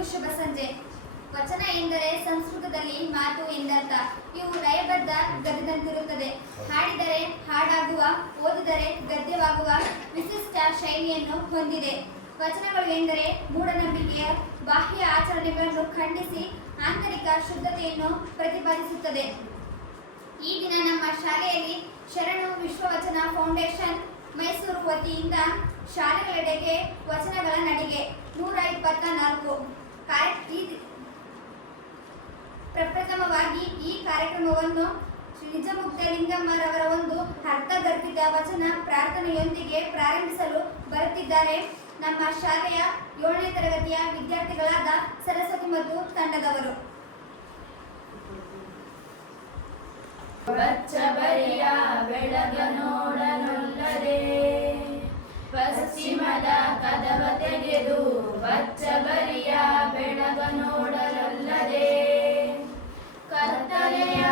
ಎಲ್ಲರಿಗೂ ಶುಭ ಸಂಜೆ. ವಚನ ಎಂದರೆ ಸಂಸ್ಕೃತದಲ್ಲಿ ಮಾತು ಎಂದರ್ಥ. ಇವು ಲಯಬದ್ಧ ಗದ್ಯದಂತಿರುತ್ತದೆ. ಹಾಡಿದರೆ ಹಾಡಾಗುವ, ಓದಿದರೆ ಗದ್ಯವಾಗುವ ವಿಶಿಷ್ಟ ಶೈಲಿಯನ್ನು ಹೊಂದಿದೆ. ವಚನಗಳು ಎಂದರೆ ಮೂಢನಂಬಿಕೆಯ ಬಾಹ್ಯ ಆಚರಣೆಗಳನ್ನು ಖಂಡಿಸಿ ಆಂತರಿಕ ಶುದ್ಧತೆಯನ್ನು ಪ್ರತಿಪಾದಿಸುತ್ತದೆ. ಈ ದಿನ ನಮ್ಮ ಶಾಲೆಯಲ್ಲಿ ಶರಣು ವಿಶ್ವವಚನ ಫೌಂಡೇಶನ್ ಮೈಸೂರು ವತಿಯಿಂದ ಶಾಲೆಗಳೆಡೆಗೆ ವಚನಗಳ ನಡಿಗೆ 124 ಪ್ರಪ್ರಥಮವಾಗಿ ಈ ಕಾರ್ಯಕ್ರಮವನ್ನು ನಿಜಮುಕ್ತಲಿಂಗಮ್ಮರವರ ಒಂದು ಅರ್ಥಗರ್ಭಿತ ವಚನ ಪ್ರಾರ್ಥನೆಯೊಂದಿಗೆ ಪ್ರಾರಂಭಿಸಲು ಬರುತ್ತಿದ್ದಾರೆ ನಮ್ಮ ಶಾಲೆಯ 7ನೇ ತರಗತಿಯ ವಿದ್ಯಾರ್ಥಿಗಳಾದ ಸರಸ್ವತಿ ಮತ್ತು ತಂಡದವರು. ಬಚ್ಚಬರಿಯ ಬೆಳಗ ನೋಡನೊಲ್ಲದೆ ಪಶ್ಚಿಮದ ಕದವ ತೆಗೆದು ಬಚ್ಚಬರಿಯ ಬೆಳಗ ನೋಡಲೊಲ್ಲದೆ ಕತ್ತಲೆಯ